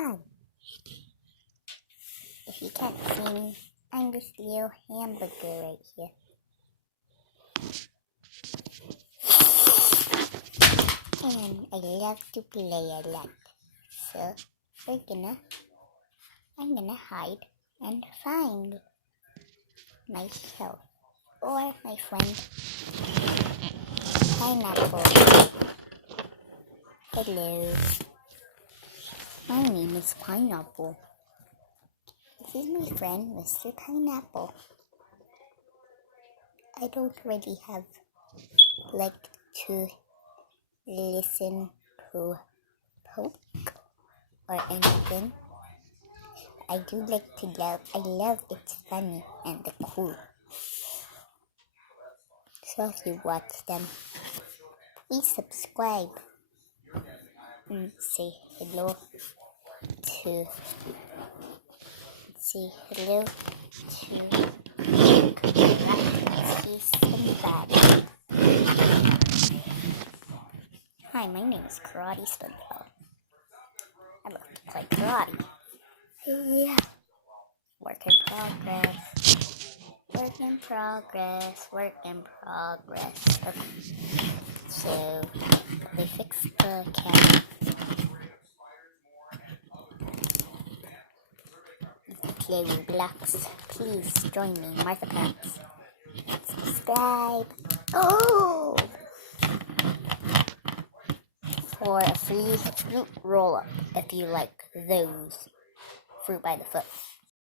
Hi. If you can't see me, I'm this little hamburger right here. And I love to play a lot. So I'm gonna hide and find myself or my friend Pineapple. Hello. My name is Pineapple. This is my friend Mr. Pineapple. I don't really have to listen to poke or anything. I love it's funny and cool. So if you watch them, please subscribe and say hello to Cheese and Bad. Hi, my name is Karate SpongeBob. I love to play karate. Yeah. Work in progress. Work in progress. Work in progress. Okay. So, let me fix the camera. Play Roblox. Please join me, Martha Pants. Subscribe. Oh! For a free fruit roll-up if you like those. Fruit by the foot.